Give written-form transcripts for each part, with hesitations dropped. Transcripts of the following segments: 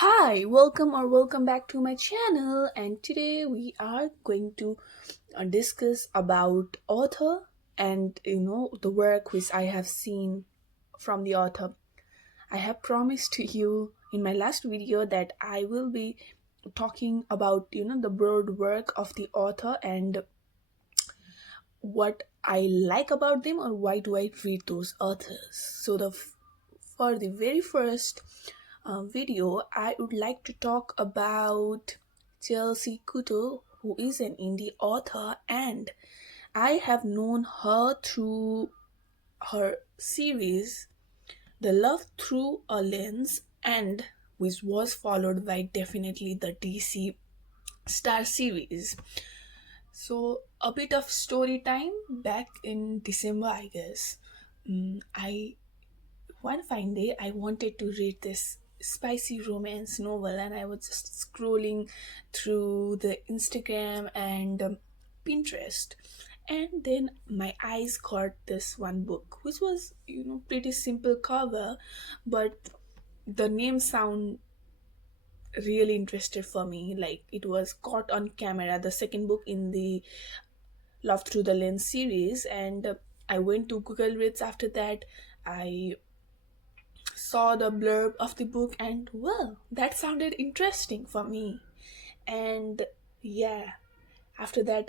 Hi, welcome back to my channel, and today we are going to discuss about author and the work which I have seen from the author. I have promised to you in my last video that I will be talking about the broad work of the author and what I like about them or why do I read those authors. For the very first video, I would like to talk about Chelsea Curto, who is an indie author, and I have known her through her series, The Love Through a Lens, and which was followed by definitely the DC Star series. So, a bit of story time back in December, I guess. I One fine day I wanted to read this spicy romance novel, and I was just scrolling through the Instagram and Pinterest. And then my eyes caught this one book, which was, pretty simple cover, but the name sound really interested for me. Like it was Caught on Camera, the second book in the Love Through the Lens series, and I went to Google Reads after that. I saw the blurb of the book, and well, that sounded interesting for me. And yeah, after that,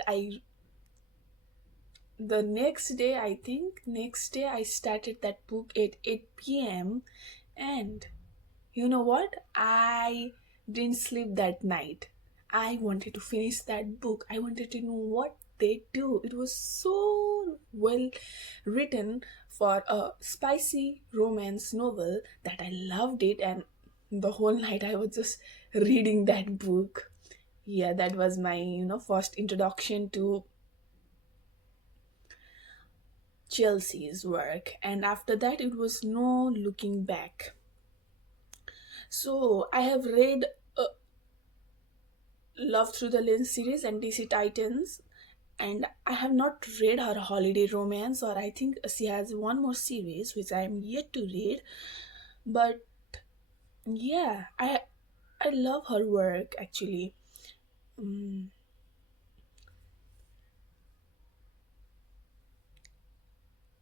the next day, I think, next day, I started that book at 8 p.m. And you know what? I didn't sleep that night. I wanted to finish that book. I wanted to know what they do. It was so well written for a spicy romance novel that I loved it, and the whole night I was just reading that book. Yeah, that was my, first introduction to Chelsea's work, and after that it was no looking back. So I have read Love Through the Lens series and DC Titans, and I have not read her holiday romance, or I think she has one more series which I am yet to read. But yeah, I love her work actually. Mm,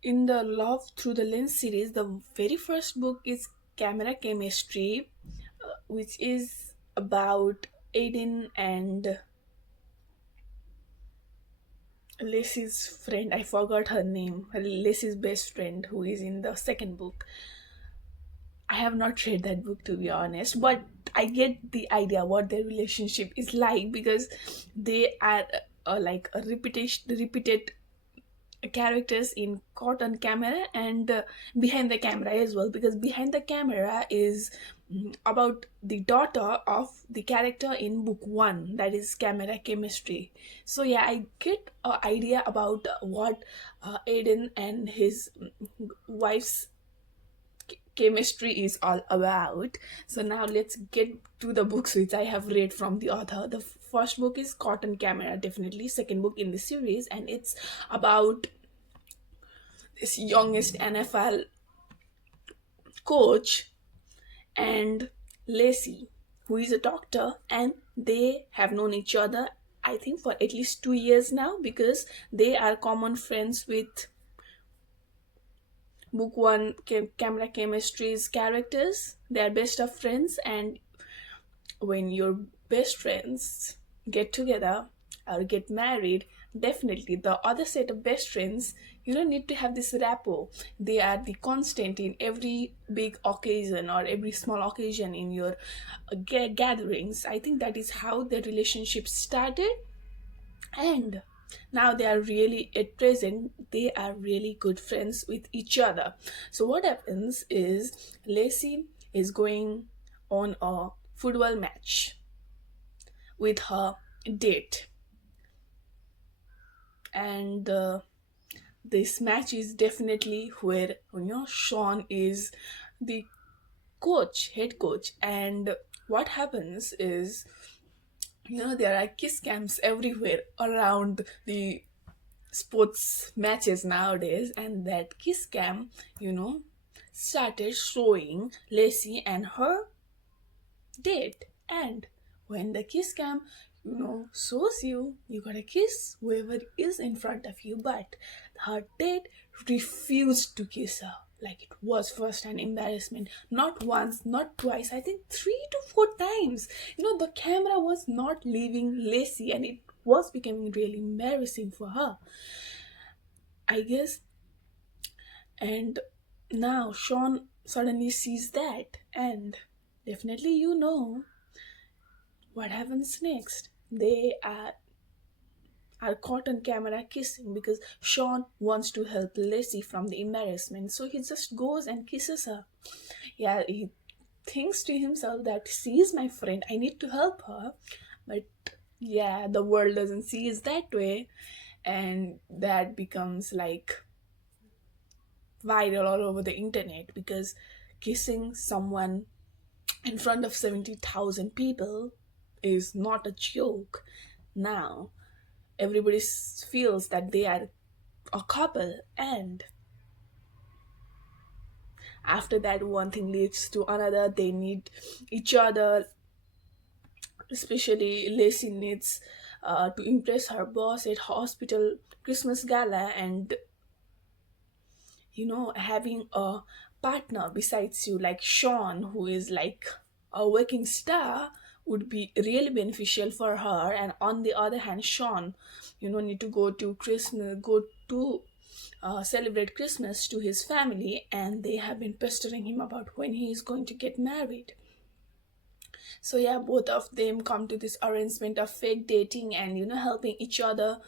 In the Love Through the Lens series, the very first book is Camera Chemistry, which is about Aiden and Lacey's friend. I forgot her name. Lacey's best friend, who is in the second book. I have not read that book to be honest, but I get the idea what their relationship is like, because they are like a repeated characters in Caught on Camera and Behind the Camera as well, because Behind the Camera is about the daughter of the character in book one, that is Camera Chemistry. So yeah, I get an idea about what Aiden and his wife's chemistry is all about. So now let's get to the books which I have read from the author. The first book is Cotton Camera, definitely second book in the series, and it's about this youngest NFL coach and Lacey, who is a doctor, and they have known each other, I think, for at least 2 years now, because they are common friends with book one Camera Chemistry's characters. They are best of friends, and when your best friends get together or get married, definitely the other set of best friends, you don't need to have this rapport. They are the constant in every big occasion or every small occasion in your gatherings. I think that is how the relationship started, and now they are really, at present they are really good friends with each other. So what happens is Lacey is going on a football match with her date, and this match is definitely where Sean is the head coach. And what happens is, there are kiss cams everywhere around the sports matches nowadays, and that kiss cam, started showing Lacey and her date. And when the kiss cam, shows you gotta kiss whoever is in front of you. But her date refused to kiss her. Like it was first an embarrassment. Not once, not twice, I think 3 to 4 times. The camera was not leaving Lacey, and it was becoming really embarrassing for her, I guess. And now Sean suddenly sees that, and definitely what happens next. They are caught on camera kissing because Sean wants to help Lacey from the embarrassment. So he just goes and kisses her. Yeah, he thinks to himself that she is my friend. I need to help her. But yeah, the world doesn't see it that way. And that becomes like viral all over the internet because kissing someone in front of 70,000 people is not a joke. Now, everybody feels that they are a couple, and after that, one thing leads to another. They need each other, especially Lacey needs to impress her boss at hospital Christmas gala, and having a partner besides you like Sean, who is like a working star, would be really beneficial for her. And on the other hand, Sean need to go to celebrate Christmas to his family, and they have been pestering him about when he is going to get married. So yeah, both of them come to this arrangement of fake dating and helping each other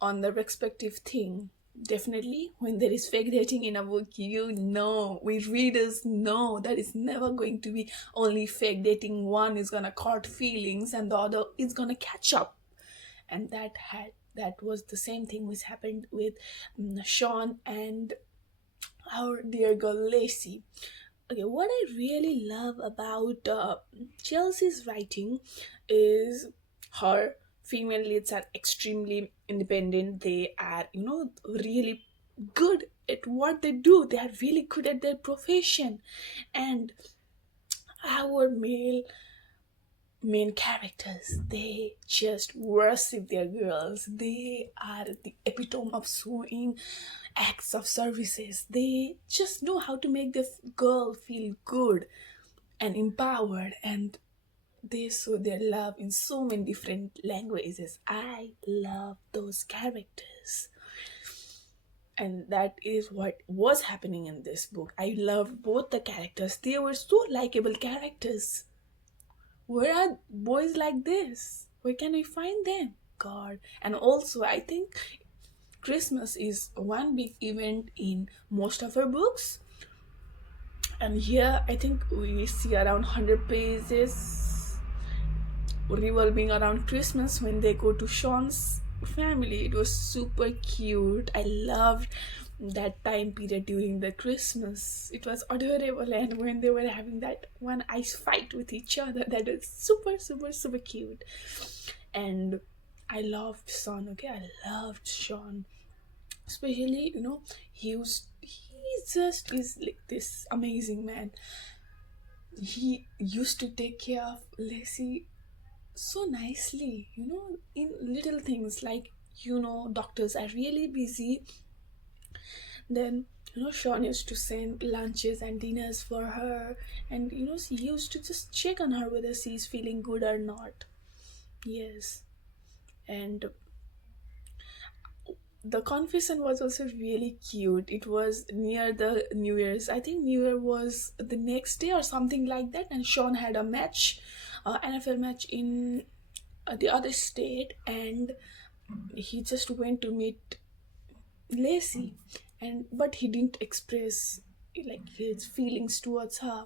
on the respective thing. Definitely, when there is fake dating in a book, we readers know that it's never going to be only fake dating. One is gonna caught feelings and the other is gonna catch up. And that was the same thing which happened with Sean and our dear girl Lacey. Okay, what I really love about Chelsea's writing is her female leads are extremely independent. They are, really good at what they do. They are really good at their profession. And our main characters, they just worship their girls. They are the epitome of showing acts of services. They just know how to make the girl feel good and empowered, and they show their love in so many different languages. I love those characters, and that is what was happening in this book. I loved both the characters. They were so likable characters. Where are boys like this? Where can we find them? God. And also, I think Christmas is one big event in most of our books. And here, I think we see around 100 pages revolving around Christmas when they go to Sean's family. It was super cute. I loved that time period during the Christmas. It was adorable, and when they were having that one ice fight with each other, that was super, super, super cute. And I loved Sean. Okay, I loved Sean, especially he just is like this amazing man. He used to take care of Lacey so nicely, in little things like, doctors are really busy. Then, Sean used to send lunches and dinners for her, and, she used to just check on her whether she's feeling good or not. Yes. And the confession was also really cute. It was near the New Year's. I think New Year was the next day or something like that, and Sean had a match, NFL match in the other state, and he just went to meet Lacey, and but he didn't express like his feelings towards her.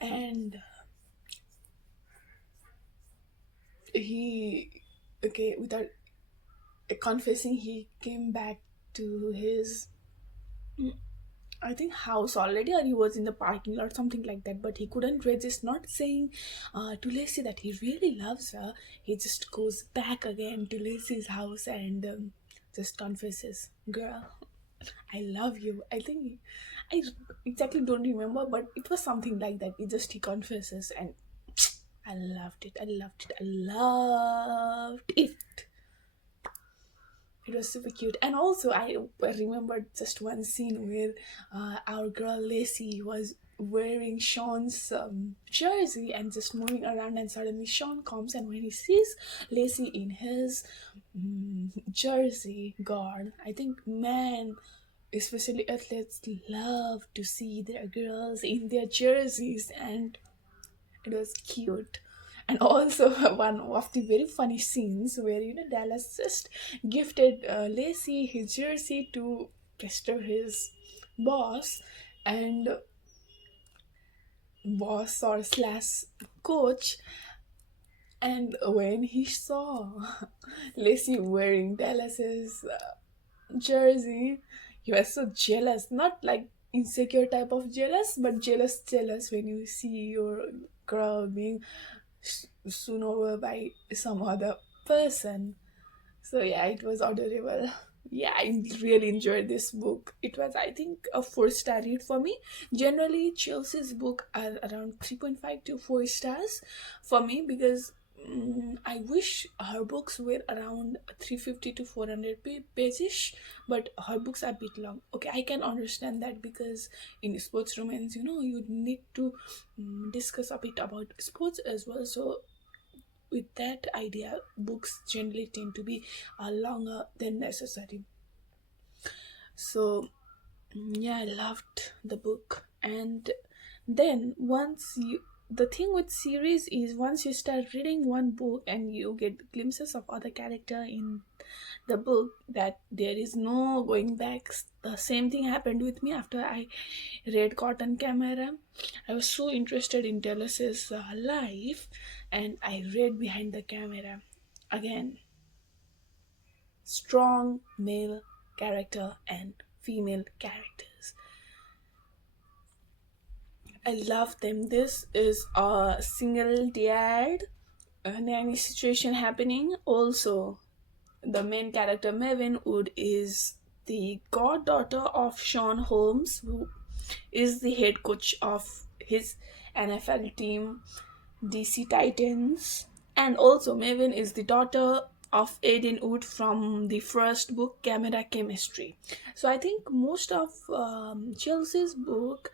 And he, okay, without confessing, he came back to his, I think, house already, or he was in the parking lot, something like that. But he couldn't resist not saying to Lacey that he really loves her. He just goes back again to Lacey's house and just confesses, "Girl, I love you. I think I exactly don't remember, but it was something like that. It just he confesses, and I loved it. I loved it. I loved it. It was super cute. And also, I remembered just one scene where our girl Lacey was wearing Sean's jersey and just moving around, and suddenly Sean comes, and when he sees Lacey in his jersey, God, I think, man, especially athletes love to see their girls in their jerseys, and it was cute. And also one of the very funny scenes where Dallas just gifted Lacey his jersey to pester his boss, and boss or slash coach. And when he saw Lacey wearing Dallas's jersey, he was so jealous. Not like insecure type of jealous, but jealous when you see your girl being soon over by some other person. So yeah, it was adorable. Yeah, I really enjoyed this book. It was, I think, a 4-star read for me. Generally, Chelsea's book are around 3.5 to 4 stars for me, because I wish her books were around 350 to 400 pages, but her books are a bit long. Okay, I can understand that, because in sports romance, you need to discuss a bit about sports as well. So with that idea, books generally tend to be longer than necessary. So yeah, I loved the book. And then once you the thing with series is, once you start reading one book and you get glimpses of other character in the book, that there is no going back. The same thing happened with me after I read Cotton Camera. I was so interested in Dallas's life, and I read Behind the Camera. Again, strong male character and female characters. I love them. This is a single dad nanny situation happening. Also, the main character Mevin Wood is the goddaughter of Sean Holmes, who is the head coach of his NFL team, DC Titans. And also, Maven is the daughter of Aiden Wood from the first book, Camera Chemistry. So I think most of Chelsea's book,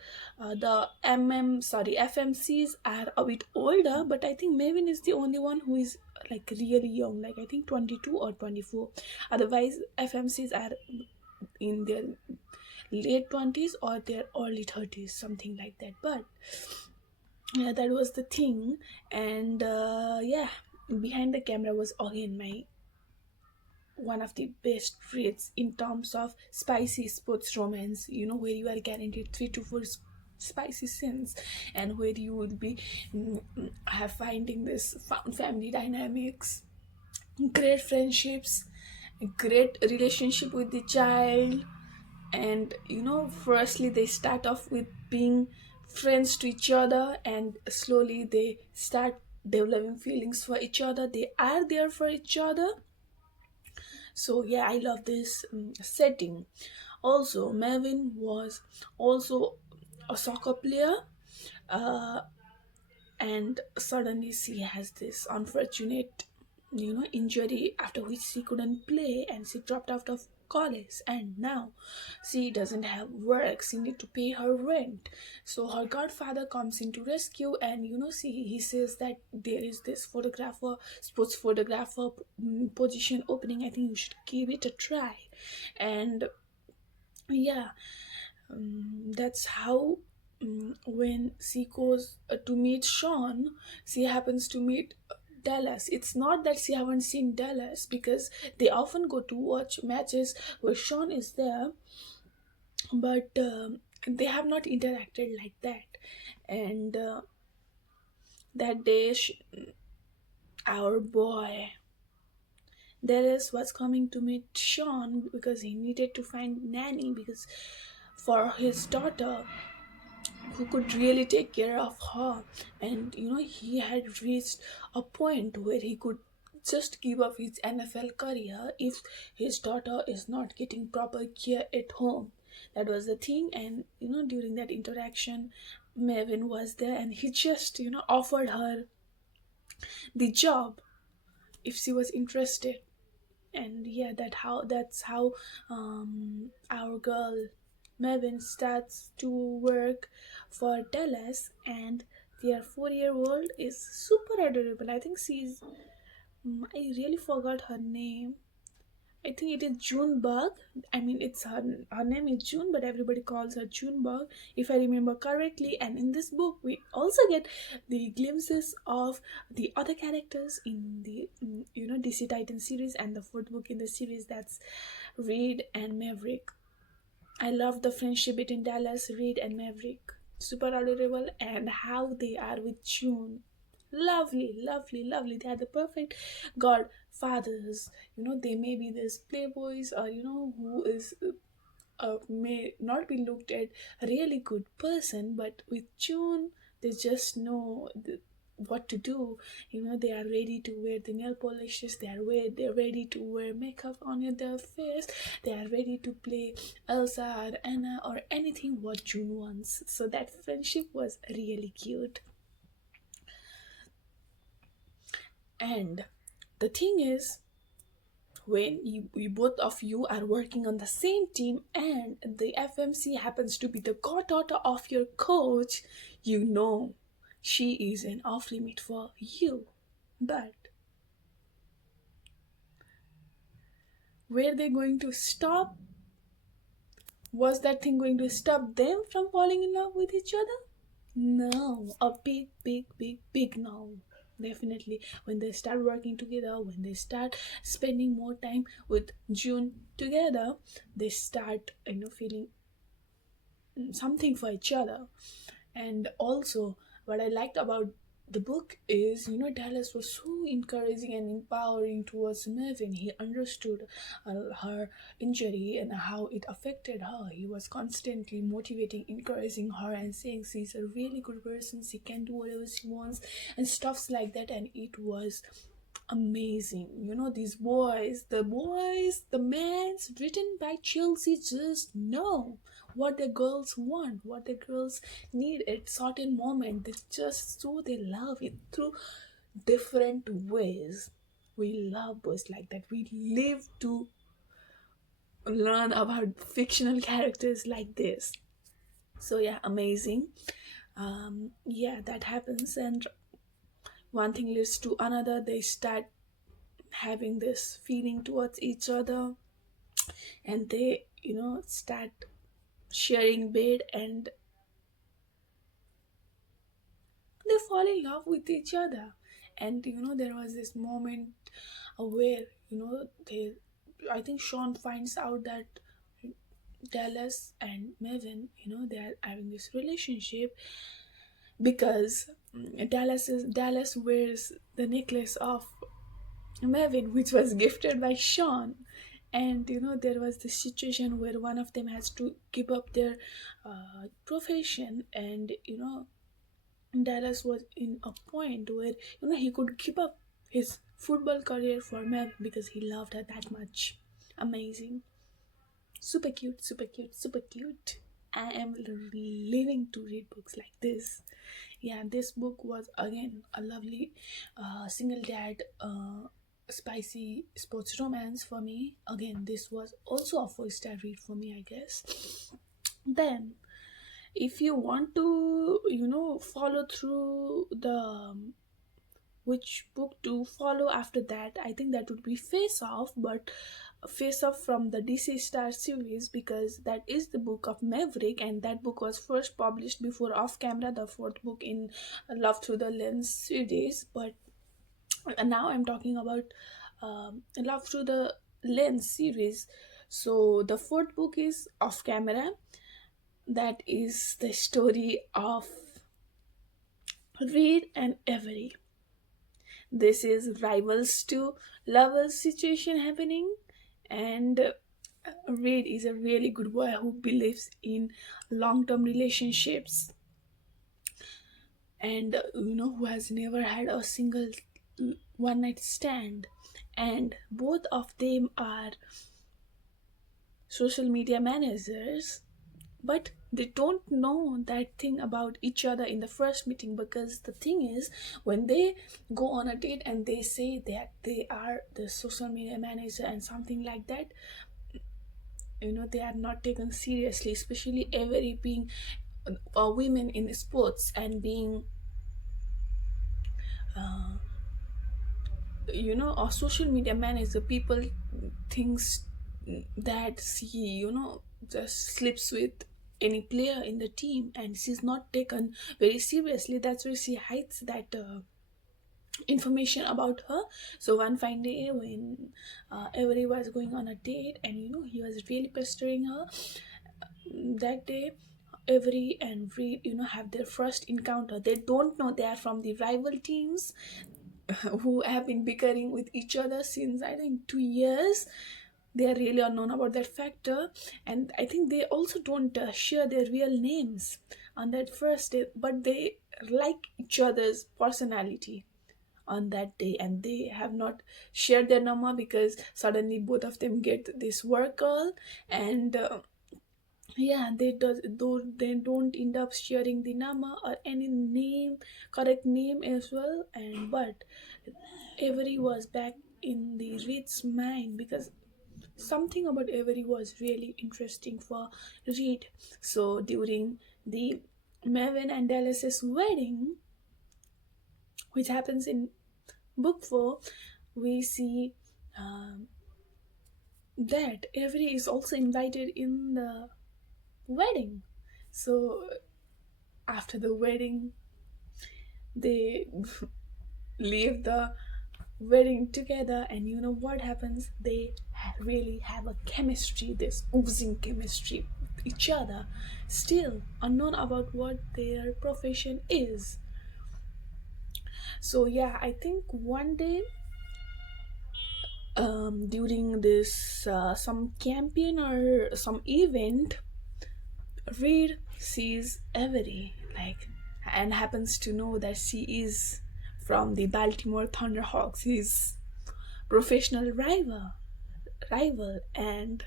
FMCs are a bit older, but I think Maven is the only one who is like really young, like I think 22 or 24. Otherwise, FMCs are in their late 20s or their early 30s, something like that. But yeah, that was the thing. And yeah, Behind the Camera was again my one of the best reads in terms of spicy sports romance, where you are guaranteed 3 to 4 spicy scenes, and where you would be have finding this found family dynamics, great friendships, great relationship with the child. And firstly they start off with being friends to each other, and slowly they start developing feelings for each other. They are there for each other. So yeah, I love this setting. Also, Mevin was also a soccer player, uh, and suddenly she has this unfortunate injury, after which she couldn't play, and she dropped out of college, and now she doesn't have work. She need to pay her rent. So her godfather comes in to rescue, and he says that there is this photographer, sports photographer position opening. I think you should give it a try. And yeah, that's how, when she goes to meet Sean, she happens to meet Dallas. It's not that she haven't seen Dallas, because they often go to watch matches where Sean is there, but they have not interacted like that. And that day, our boy Dallas was coming to meet Sean because he needed to find nanny, because for his daughter, who could really take care of her. And he had reached a point where he could just give up his NFL career if his daughter is not getting proper care at home. That was the thing, and during that interaction, Mevin was there, and he just offered her the job if she was interested. And yeah, that's how our girl Mevin starts to work for Dallas, and their 4-year-old is super adorable. I think she's I really forgot her name. I think it is Junebug. I mean, it's her name is June, but everybody calls her Junebug, if I remember correctly. And in this book, we also get the glimpses of the other characters in the DC Titan series, and the fourth book in the series, that's Reed and Maverick. I love the friendship between Dallas, Reed, and Maverick. Super adorable, and how they are with June. Lovely, lovely, lovely. They are the perfect godfathers. They may be these playboys, or who is may not be looked at a really good person, but with June, they just know what to do. They are ready to wear the nail polishes. They're ready to wear makeup on their face. They are ready to play Elsa or Anna or anything what June wants. So that friendship was really cute. And the thing is, when you both of you are working on the same team, and the FMC happens to be the goddaughter of your coach, she is an off limit for you. But were they going to stop? Was that thing going to stop them from falling in love with each other? No, a big, big, big, big no. Definitely, when they start working together, when they start spending more time with June together, they start, feeling something for each other. And also, what I liked about the book is, Dallas was so encouraging and empowering towards Mervyn. He understood her injury and how it affected her. He was constantly motivating, encouraging her, and saying she's a really good person, she can do whatever she wants, and stuffs like that. And it was amazing. The mans written by Chelsea just know what the girls want, what the girls need at certain moment. They just show they love it through different ways. We love boys like that. We live to learn about fictional characters like this. So yeah, amazing. Yeah, that happens, and one thing leads to another. They start having this feeling towards each other, and they start sharing bed, and they fall in love with each other. And there was this moment where they I think Sean finds out that Dallas and Mevin, they are having this relationship, because Dallas wears the necklace of Mevin, which was gifted by Sean. And there was this situation where one of them has to give up their profession, and Dallas was in a point where he could give up his football career for Mev because he loved her that much. Amazing. Super cute, super cute, super cute. I am living to read books like this. Yeah, this book was again a lovely single dad spicy sports romance for me. Again, this was also a 4-star read for me, I guess. Then, if you want to follow through the which book to follow after that, I think that would be Face Off. But Face Off from the DC Star series, because that is the book of Maverick, and that book was first published before Off Camera, the fourth book in Love Through the Lens series. But now I'm talking about Love Through the Lens series. So the fourth book is Off Camera. That is the story of Reed and Avery. This is rivals to lovers situation happening, and Reed is a really good boy who believes in long-term relationships, and who has never had a single one night stand, and both of them are social media managers, but they don't know that thing about each other in the first meeting. Because the thing is, when they go on a date and they say that they are the social media manager and something like that, they are not taken seriously, especially every being women in sports and being a social media manager. People thinks that she just slips with any player in the team, and she's not taken very seriously. That's why she hides that information about her. So one fine day, when Avery was going on a date, and he was really pestering her that day, Avery and Reed have their first encounter. They don't know they are from the rival teams, who have been bickering with each other since I think 2 years. They are really unknown about that factor, and I think they also don't share their real names on that first day, but they like each other's personality on that day, and they have not shared their number because suddenly both of them get this work call. And yeah, they don't end up sharing the nama or any name, correct name as well. And but Avery was back in the Reed's mind, because something about Avery was really interesting for Reed. So during the Mervyn and Dallas's wedding, which happens in book 4, we see um, that Avery is also invited in the wedding. So after the wedding, they leave the wedding together, and you know what happens? They really have a chemistry, this oozing chemistry with each other, still unknown about what their profession is. So yeah, I think one day, during this some campaign or some event, Reed sees Avery, like, and happens to know that she is from the Baltimore Thunderhawks, his professional rival. And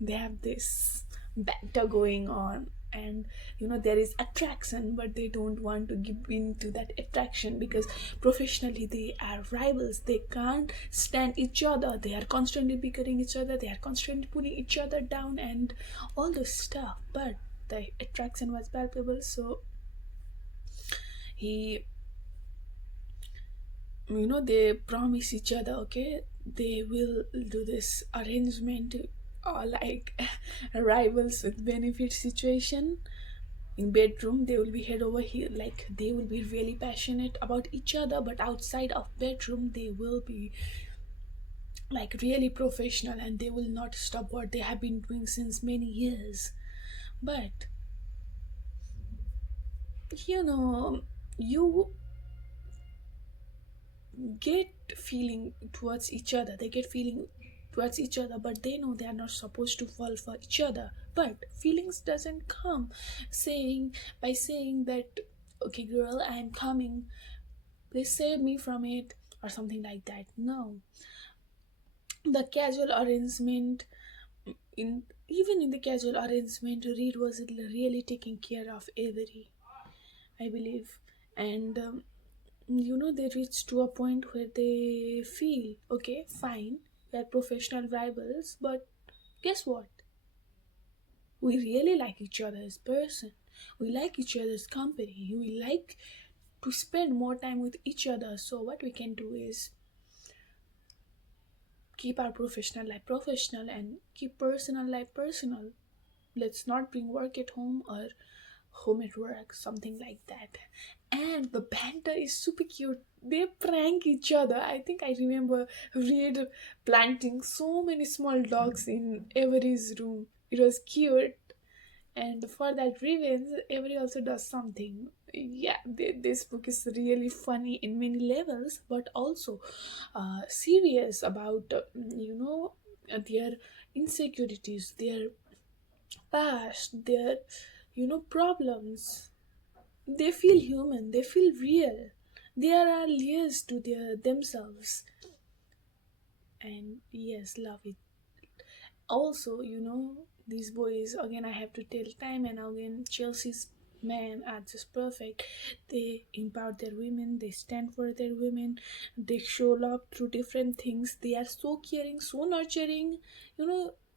they have this banter going on, and there is attraction, but they don't want to give in to that attraction, because professionally they are rivals. They can't stand each other. They are constantly bickering each other. They are constantly putting each other down and all this stuff. But the attraction was palpable. So he they promise each other, okay, they will do this arrangement, or like rivals with benefit situation. In bedroom they will be head over here, like they will be really passionate about each other, but outside of bedroom they will be like really professional, and they will not stop what they have been doing since many years. But you know you get feeling towards each other, they get feeling towards each other, but they know they are not supposed to fall for each other. But feelings doesn't come saying that, okay girl, I'm coming, please save me from it, or something like that. No, the casual arrangement, in even in the casual arrangement, Reed was really taking care of Avery, I believe. And they reach to a point where they feel, okay, fine, we are professional rivals, but guess what? We really like each other as person. We like each other's company. We like to spend more time with each other. So what we can do is keep our professional life professional and keep personal life personal. Let's not bring work at home, or home at work, something like that. And the banter is super cute. They prank each other. I think I remember Reed planting so many small dogs in Avery's room. It was cute. And for that revenge, Avery also does something. Yeah, this book is really funny in many levels, but also serious about their insecurities, their past, their problems. They feel human, they feel real. They are layers to themselves. And yes, love it. Also, these boys, again, I have to tell time and again, Chelsea's men are just perfect. They empower their women, they stand for their women, they show love through different things. They are so caring, so nurturing.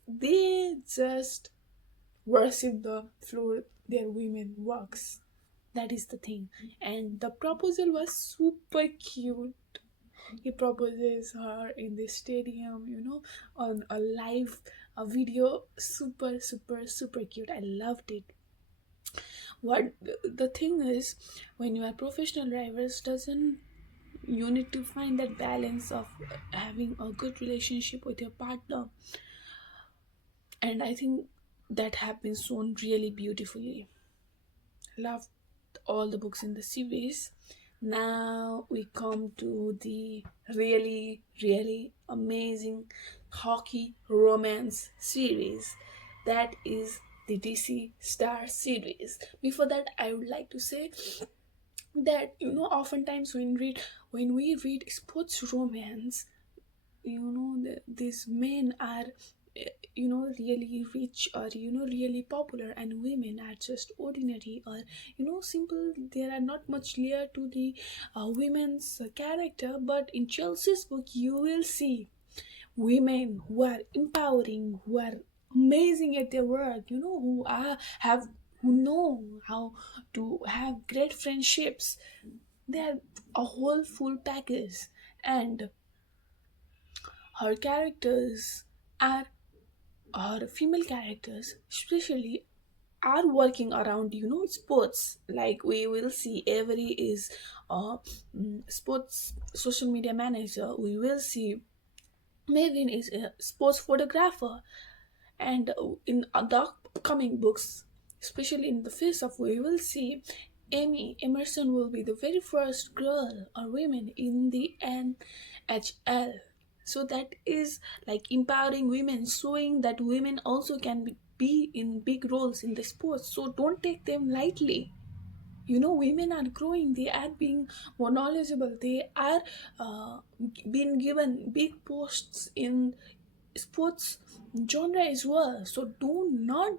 They just worship the floor their women walks. That is the thing. And the proposal was super cute. He proposes her in the stadium, on a live video. Super, super, super cute. I loved it. What the thing is, when you are professional drivers, doesn't you need to find that balance of having a good relationship with your partner, and I think that have been shown really beautifully. Loved all the books in the series. Now we come to the really, really amazing hockey romance series, that is the DC Star series. Before that, I would like to say that oftentimes when we read sports romance, these men are really rich, or really popular, and women are just ordinary, or simple. There are not much layer to the women's character, but in Chelsea's book you will see women who are empowering, who are amazing at their work, who know how to have great friendships. They are a whole full package. And her characters are or female characters especially are working around sports. Like we will see Avery is a sports social media manager. We will see Maven is a sports photographer. And in the upcoming books, especially in the face of, we will see Amy Emerson will be the very first girl or woman in the NHL. So that is like empowering women, showing that women also can be in big roles in the sports. So don't take them lightly. Women are growing, they are being more knowledgeable, they are being given big posts in sports genre as well. So do not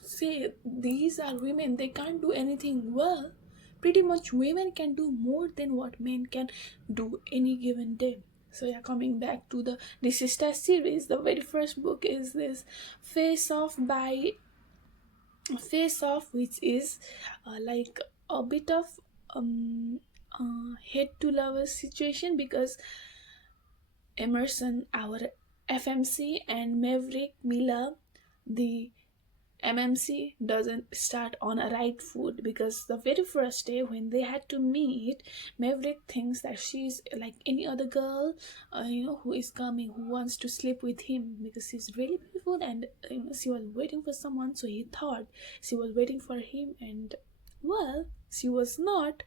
say these are women, they can't do anything. Well, pretty much women can do more than what men can do any given day. So yeah, coming back to the sister series, the very first book is this Face Off, which is like a bit of hate to lover situation, because Emerson, our FMC, and Maverick Miller, the MMC, doesn't start on a right foot, because the very first day when they had to meet, Maverick thinks that she's like any other girl, who is coming, who wants to sleep with him because she's really beautiful, and she was waiting for someone. So he thought she was waiting for him, and well, she was not.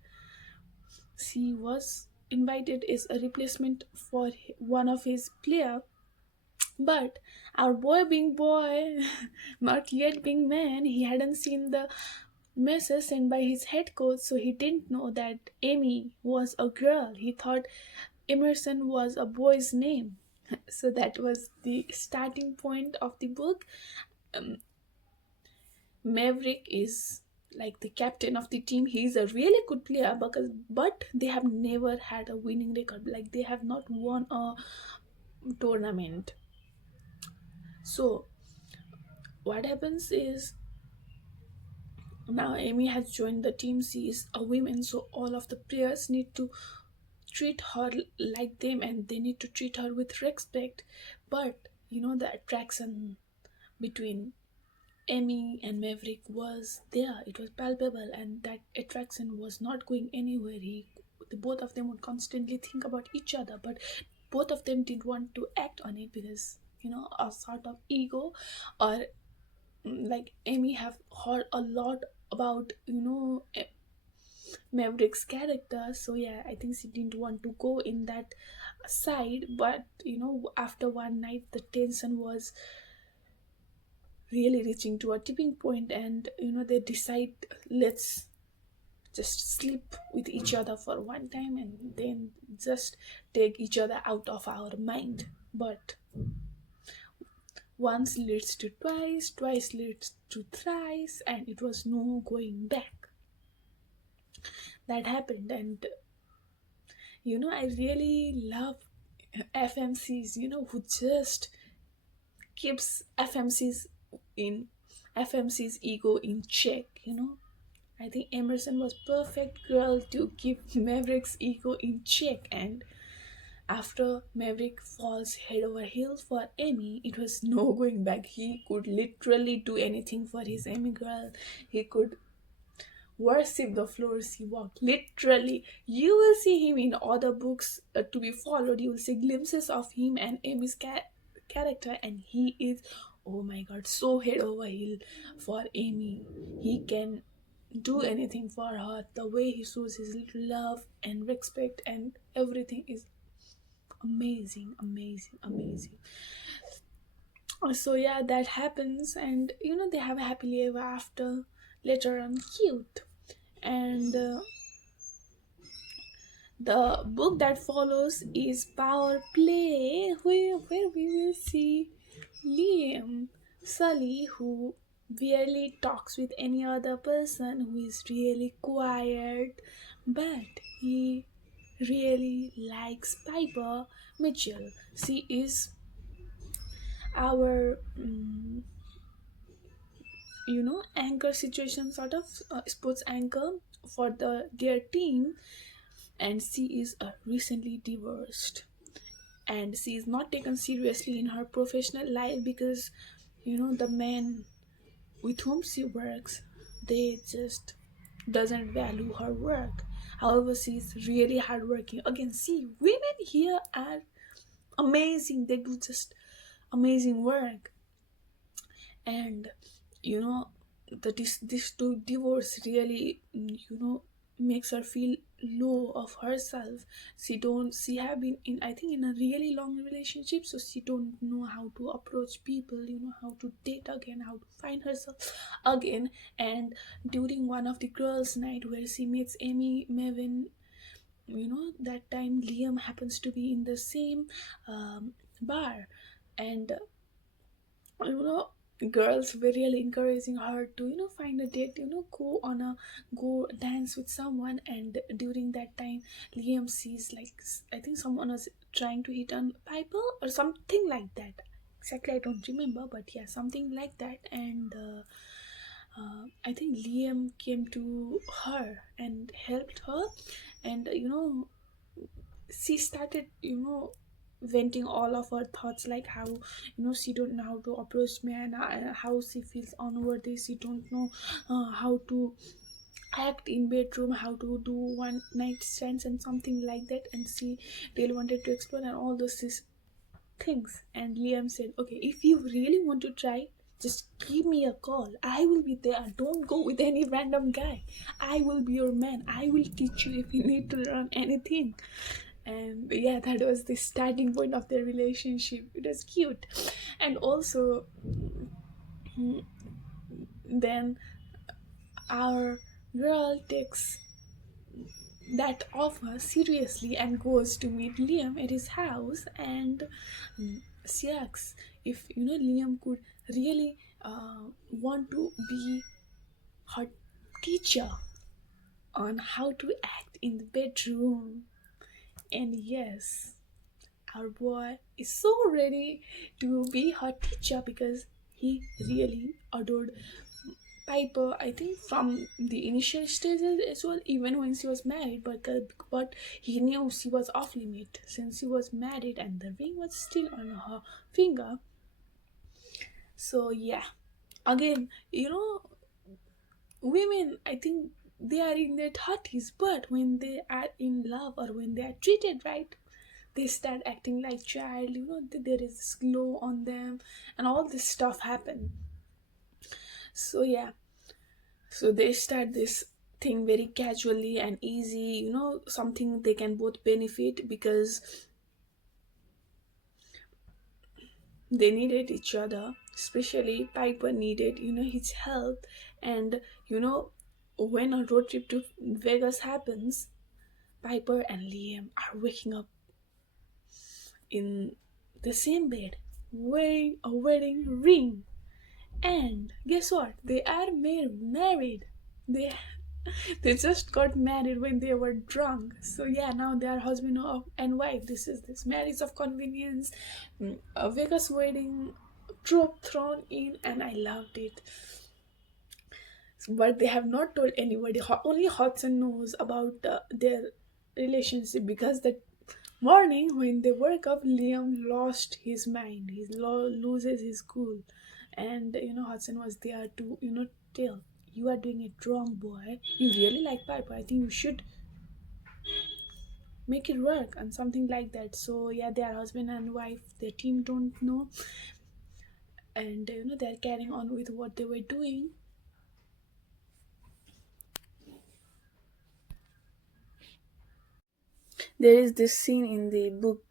She was invited as a replacement for one of his player. But our boy being boy, not yet being man, he hadn't seen the message sent by his head coach, so he didn't know that Amy was a girl. He thought Emerson was a boy's name. So that was the starting point of the book. Maverick is like the captain of the team. He's a really good player, but they have never had a winning record. Like they have not won a tournament. So what happens is, now Amy has joined the team. She is a woman, so all of the players need to treat her like them, and they need to treat her with respect. But the attraction between Amy and Maverick was there. It was palpable, and that attraction was not going anywhere. The both of them would constantly think about each other, but both of them didn't want to act on it because a sort of ego, or like Amy have heard a lot about Maverick's character. So yeah, I think she didn't want to go in that side. But after one night, the tension was really reaching to a tipping point, and they decide, let's just sleep with each other for one time and then just take each other out of our mind. But once leads to twice, twice leads to thrice, and it was no going back. That happened, and I really love FMCs, who just keeps in FMC's ego in check. I think Emerson was perfect girl to keep Maverick's ego in check, and after Maverick falls head over heels for Amy, it was no going back. He could literally do anything for his Amy girl. He could worship the floors he walked. Literally, you will see him in other books to be followed. You will see glimpses of him and Amy's character, and he is, oh my god, so head over heel for Amy. He can do anything for her. The way he shows his little love and respect and everything is amazing, amazing, amazing. So yeah, that happens, and they have a happily ever after later on. Cute. And the book that follows is Power Play, where we will see Liam Sully, who barely talks with any other person, who is really quiet, but he really likes Piper Mitchell. She is our anchor situation, sort of sports anchor for their team, and she is recently divorced, and she is not taken seriously in her professional life because the men with whom she works, they just doesn't value her work. However, she is really hardworking. Again, see, women here are amazing. They do just amazing work. And you know this to divorce really makes her feel low of herself. She have been in, I think, in a really long relationship, so she don't know how to approach people, how to date again, how to find herself again. And during one of the girls night where she meets Amy Mevin, that time Liam happens to be in the same bar, and you know girls were really encouraging her to find a date, go dance with someone. And during that time, Liam sees, like, I think someone was trying to hit on Piper or something like that. Exactly, I don't remember, but yeah, something like that. And I think Liam came to her and helped her. And she started venting all of her thoughts, like how she don't know how to approach men, how she feels unworthy, she don't know how to act in bedroom, how to do one night stands and something like that. And she really wanted to explore and all things. And Liam said, okay, if you really want to try, just give me a call, I will be there. Don't go with any random guy, I will be your man, I will teach you if you need to learn anything. And yeah, that was the starting point of their relationship. It was cute. And also, then our girl takes that offer seriously and goes to meet Liam at his house. And she asks if Liam could really want to be her teacher on how to act in the bedroom. And yes, our boy is so ready to be her teacher because he really adored Piper, I think, from the initial stages as well, even when she was married. But he knew she was off limit since she was married and the ring was still on her finger. So yeah, again, women, I think, they are in their 30s, but when they are in love or when they are treated right, they start acting like child. There is this glow on them, and all this stuff happen. So yeah, so they start this thing very casually and easy, something they can both benefit because they needed each other. Especially Piper needed his help. And when a road trip to Vegas happens, Piper and Liam are waking up in the same bed, wearing a wedding ring. And guess what? They are married. They they just got married when they were drunk. So yeah, now they are and wife. This is this marriage of convenience, a Vegas wedding trope thrown in, and I loved it. But they have not told anybody. Only Hodson knows about their relationship because that morning when they woke up, Liam lost his mind. He loses his cool, and Hudson was there to tell, you are doing it wrong, boy. You really like Piper. I think you should make it work and something like that. So yeah, they are husband and wife. Their team don't know, and they are carrying on with what they were doing. There is this scene in the book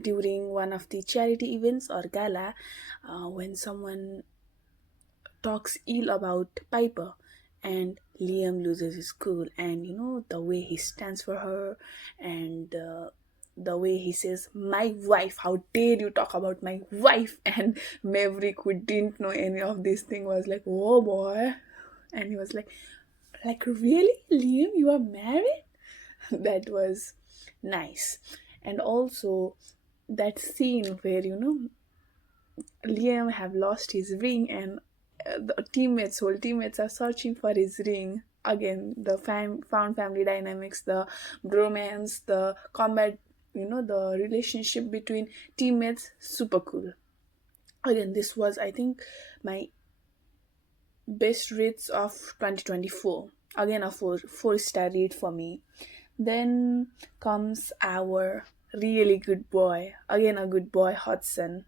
during one of the charity events or gala when someone talks ill about Piper, and Liam loses his cool, and the way he stands for her, and the way he says, "My wife, how dare you talk about my wife?" And Maverick, who didn't know any of this thing, was like, "Oh boy," and he was like really, Liam, you are married? That was nice. And also that scene where Liam have lost his ring, and whole teammates are searching for his ring. Again, the found family dynamics, the bromance, the combat, the relationship between teammates, super cool. Again, this was, I think, my best reads of 2024. Again, a four-star read for me. Then comes our really good boy. Again, a good boy, Hudson.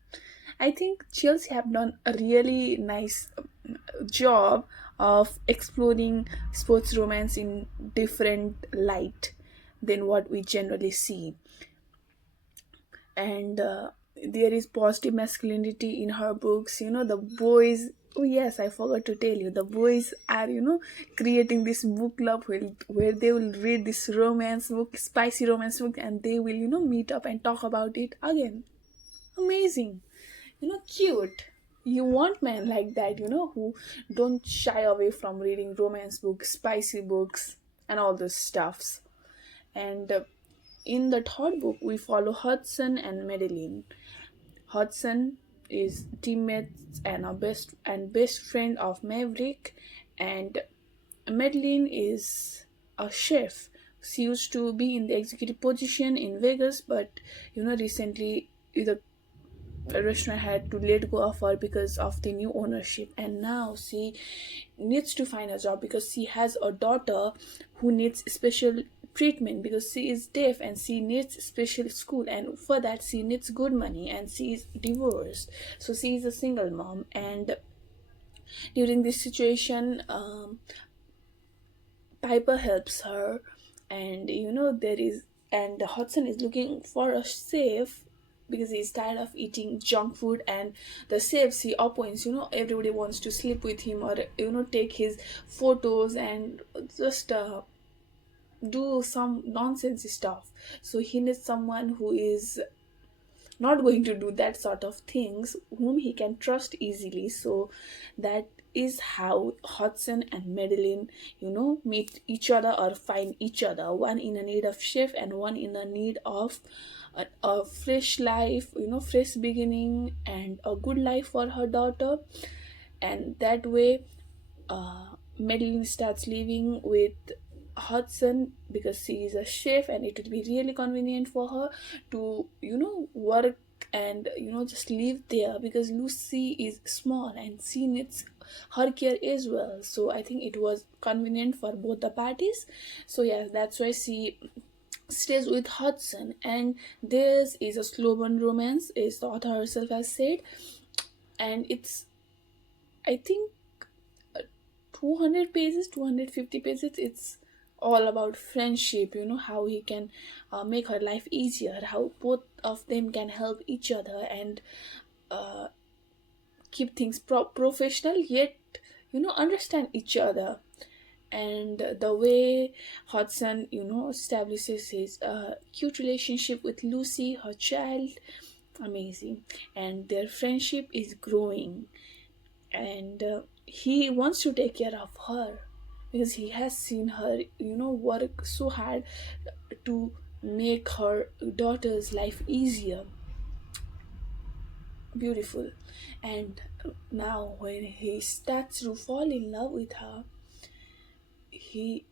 I think Chelsea have done a really nice job of exploring sports romance in different light than what we generally see. And there is positive masculinity in her books. The boys, oh yes, I forgot to tell you, the boys are creating this book club where they will read this romance book, spicy romance book, and they will meet up and talk about it. Again, amazing, cute. You want men like that, who don't shy away from reading romance books, spicy books, and all those stuffs. And in the third book, we follow Hudson and Madeline. Hudson is teammates and a best friend of Maverick, and Madeline is a chef. She used to be in the executive position in Vegas, but recently the restaurant had to let go of her because of the new ownership, and now she needs to find a job because she has a daughter who needs special treatment because she is deaf and she needs special school, and for that she needs good money, and she is divorced, so she is a single mom. And during this situation, Piper helps her, and there is, and Hudson is looking for a safe because he's tired of eating junk food, and the safes he appoints, everybody wants to sleep with him or take his photos and just do some nonsense stuff. So he needs someone who is not going to do that sort of things, whom he can trust easily. So that is how Hudson and Madeline, meet each other or find each other. One in a need of chef, and one in a need of a fresh life, fresh beginning, and a good life for her daughter. And that way, Madeline starts living with Hudson because she is a chef, and it would be really convenient for her to work and just live there because Lucy is small and she needs her care as well. So I think it was convenient for both the parties. So yeah, that's why she stays with Hudson, and this is a slow burn romance, as the author herself has said, and it's, I think, 200 pages, 250 pages. It's all about friendship, how he can make her life easier, how both of them can help each other and uh, keep things professional, yet understand each other. And the way Hudson, establishes his cute relationship with Lucy, her child, amazing. And their friendship is growing, and he wants to take care of her because he has seen her, work so hard to make her daughter's life easier. Beautiful. And now when he starts to fall in love with her, he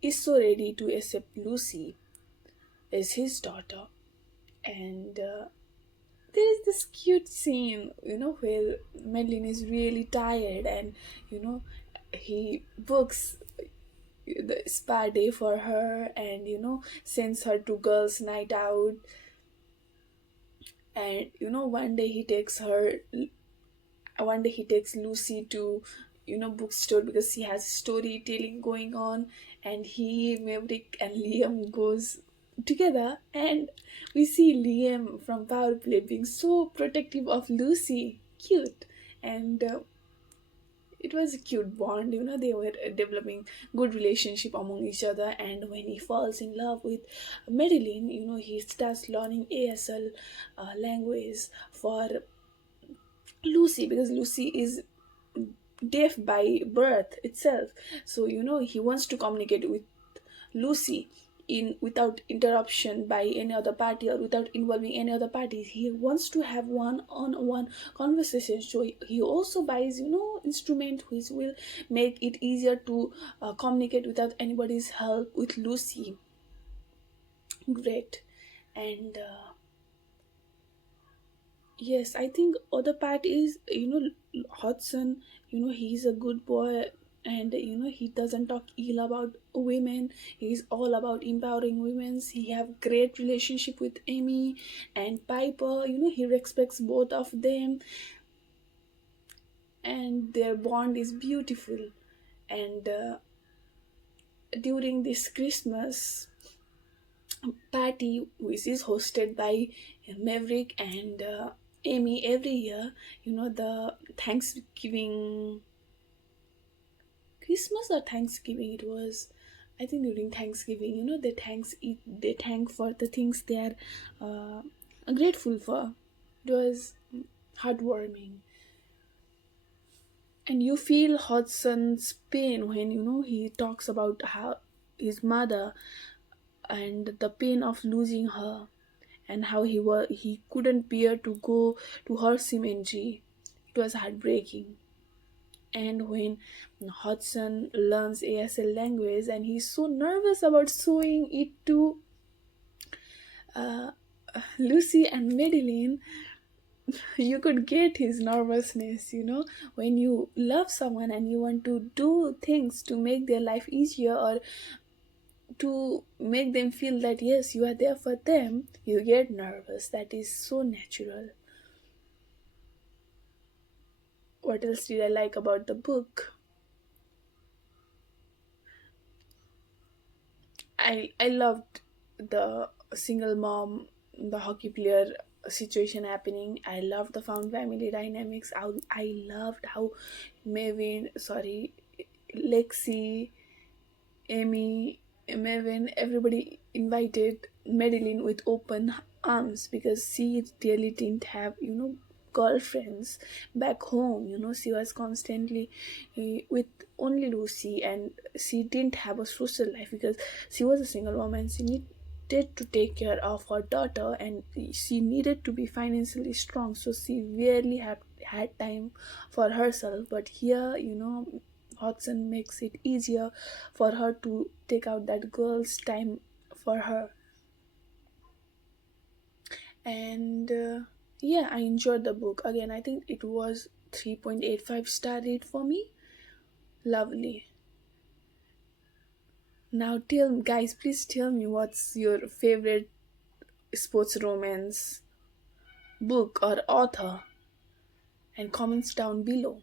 is so ready to accept Lucy as his daughter. And there is this cute scene, where Madeline is really tired, and he books the spa day for her, and sends her to girls' night out. And one day he takes Lucy to bookstore because he has storytelling going on, and Maverick and Liam goes together, and we see Liam from Power Play being so protective of Lucy. Cute. And it was a cute bond, they were developing good relationship among each other. And when he falls in love with Madeline, he starts learning ASL language for Lucy, because Lucy is deaf by birth itself. So he wants to communicate with Lucy in without interruption by any other party, or without involving any other parties. He wants to have one-on-one conversation. So he also buys instrument which will make it easier to communicate without anybody's help with Lucy. Great. And yes, I think other part is, Hudson, he's a good boy, and he doesn't talk ill about women. He's all about empowering women. He have great relationship with Amy and Piper. He respects both of them, and their bond is beautiful. And during this Christmas party, which is hosted by Maverick and Amy every year, the Thanksgiving, Christmas or Thanksgiving, it was, I think during Thanksgiving, they thank for the things they are grateful for. It was heartwarming. And you feel Hudson's pain when he talks about how his mother, and the pain of losing her, and how he couldn't bear to go to her cemetery. It was heartbreaking. And when Hudson learns ASL language, and he's so nervous about showing it to uh, Lucy and Madeline, you could get his nervousness. When you love someone and you want to do things to make their life easier, or to make them feel that yes, you are there for them, you get nervous. That is so natural. What else did I like about the book? I loved the single mom, the hockey player situation happening. I loved the found family dynamics. I loved how Maven, sorry, Lexi, Amy, Maven, everybody invited Madeline with open arms, because she really didn't have, girlfriends back home. She was constantly with only Lucy, and she didn't have a social life because she was a single woman. She needed to take care of her daughter, and she needed to be financially strong. So she rarely had time for herself. But here, Hudson makes it easier for her to take out that girl's time for her. And yeah, I enjoyed the book. Again, I think it was 3.85 star rate for me. Lovely. Now tell guys, please tell me what's your favorite sports romance book or author, and comments down below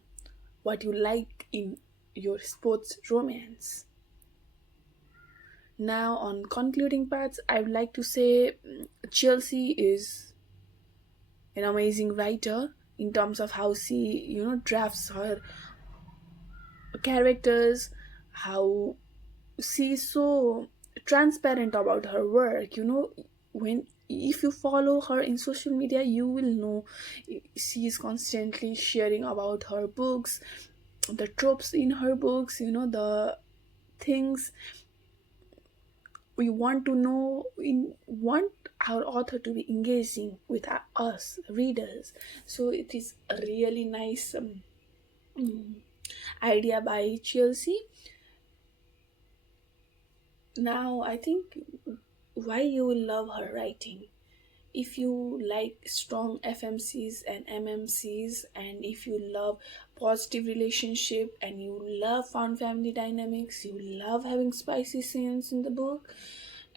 what you like in your sports romance. Now, on concluding parts, I would like to say Chelsea is an amazing writer in terms of how she, drafts her characters, how she's so transparent about her work. When if you follow her in social media, you will know she is constantly sharing about her books, the tropes in her books, the things we want to know. We want our author to be engaging with us readers. So it is a really nice idea by Chelsea. Now I think why you will love her writing. If you like strong FMCs and MMCs, and if you love positive relationship, and you love found family dynamics, you love having spicy scenes in the book,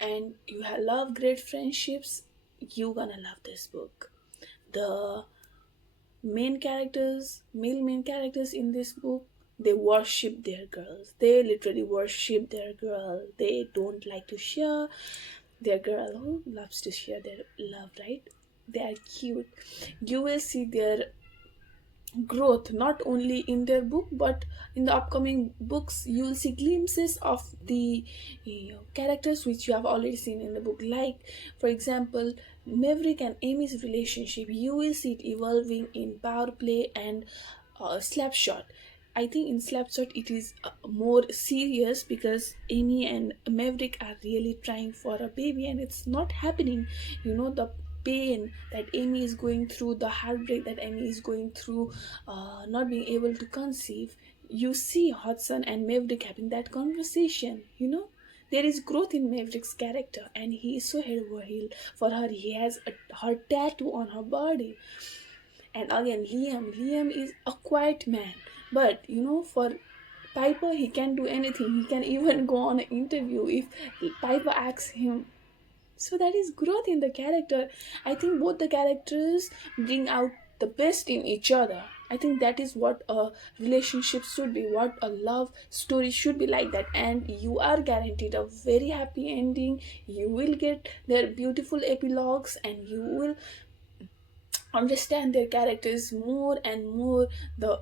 and you love great friendships, you gonna love this book. The male main characters in this book, they worship their girls. They literally worship their girl. They don't like to share their girl. Who loves to share their love, right? They are cute. You will see their growth not only in their book, but in the upcoming books you will see glimpses of the characters which you have already seen in the book. Like, for example, Maverick and Amy's relationship, you will see it evolving in Power Play and Slapshot. I think in Slapshot it is more serious, because Amy and Maverick are really trying for a baby and it's not happening. The pain that Amy is going through, the heartbreak that Amy is going through, not being able to conceive. You see Hudson and Maverick having that conversation. There is growth in Maverick's character, and he is so head over heel for her. He has her tattoo on her body. And again, Liam is a quiet man, but for Piper, he can do anything. He can even go on an interview if Piper asks him. So that is growth in the character. I think both the characters bring out the best in each other. I think that is what a relationship should be, what a love story should be, like that. And you are guaranteed a very happy ending. You will get their beautiful epilogues, and you will understand their characters more and more the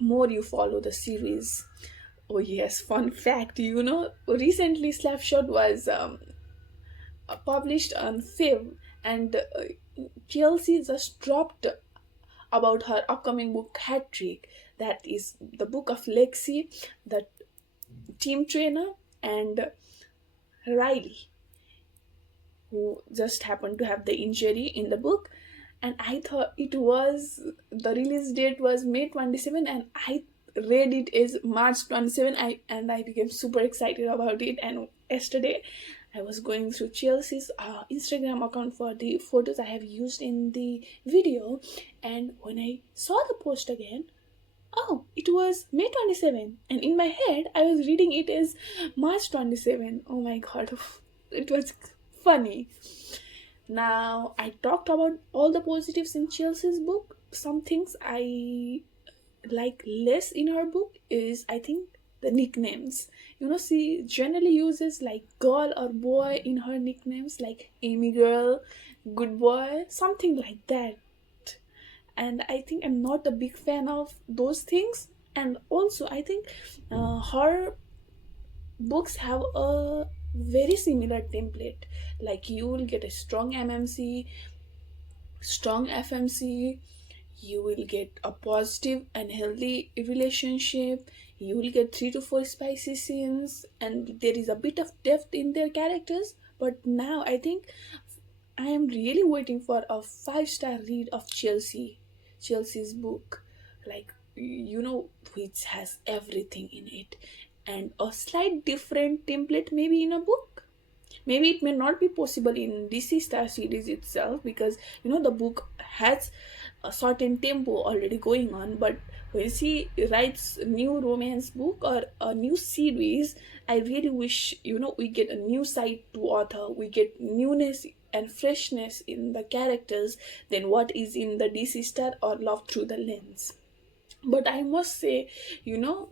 more you follow the series. Oh yes, fun fact, recently Slapshot was published on Fiv, and Chelsea just dropped about her upcoming book Hat Trick. That is the book of Lexi, the team trainer, and Riley, who just happened to have the injury in the book. And I thought it was, the release date was May 27, and I read it as March 27. I became super excited about it. And yesterday I was going through Chelsea's Instagram account for the photos I have used in the video, and when I saw the post again, oh, it was May 27, and in my head I was reading it as March 27. Oh my god, it was funny. Now, I talked about all the positives in Chelsea's book. Some things I like less in her book is, I think, the nicknames. She generally uses like girl or boy in her nicknames, like Amy girl, good boy, something like that. And I think I'm not a big fan of those things. And also, I think her books have a very similar template. Like, you will get a strong MMC, strong FMC, you will get a positive and healthy relationship, you will get 3 to 4 spicy scenes, and there is a bit of depth in their characters. But now I think I am really waiting for a 5-star read of Chelsea's book, like, which has everything in it, and a slight different template maybe in a book. Maybe it may not be possible in DC Star series itself, because the book has a certain tempo already going on. But when she writes a new romance book or a new series, I really wish we get a new side to author, we get newness and freshness in the characters than what is in the DC Star or Love Through the Lens. But I must say, you know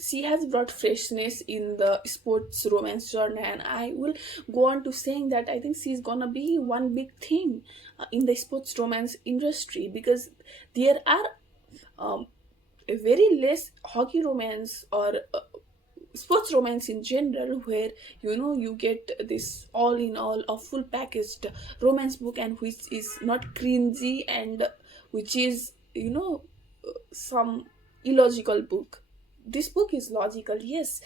she has brought freshness in the sports romance genre, and I will go on to saying that I think she's gonna be one big thing in the sports romance industry, because there are a very less hockey romance or sports romance in general, where you get this all in all a full packaged romance book, and which is not cringy, and which is some illogical book. This book is logical, yes.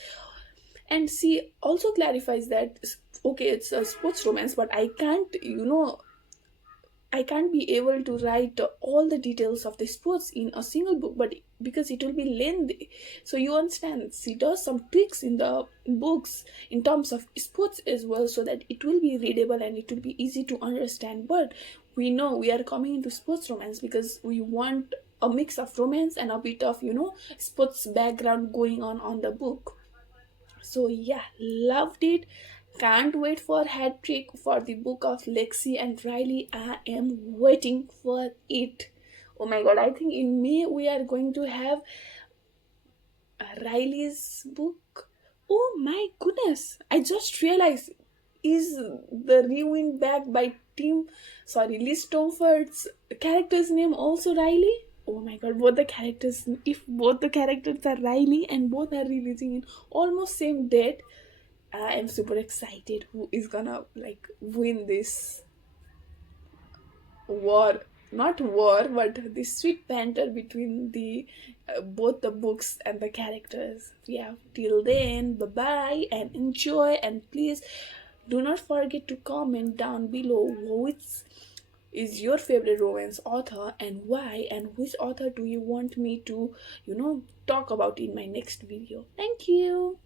And she also clarifies that okay, it's a sports romance, but I can't be able to write all the details of the sports in a single book, but because it will be lengthy. So you understand, she does some tweaks in the books in terms of sports as well, so that it will be readable and it will be easy to understand. But we know we are coming into sports romance because we want a mix of romance and a bit of sports background going on the book. So yeah, loved it. Can't wait for hat trick for the book of Lexi and Riley. I am waiting for it. Oh my god, I think in May we are going to have Riley's book. Oh my goodness, I just realized, is the Rewind back by Liz Tomford's character's name also Riley? Oh my god, both the characters, if both the characters are Riley and both are releasing in almost same date, I am super excited who is gonna like win this war. Not war, but the sweet banter between the both the books and the characters. Yeah, till then, bye bye and enjoy, and please do not forget to comment down below which is your favorite romance author and why, and which author do you want me to talk about in my next video. Thank you.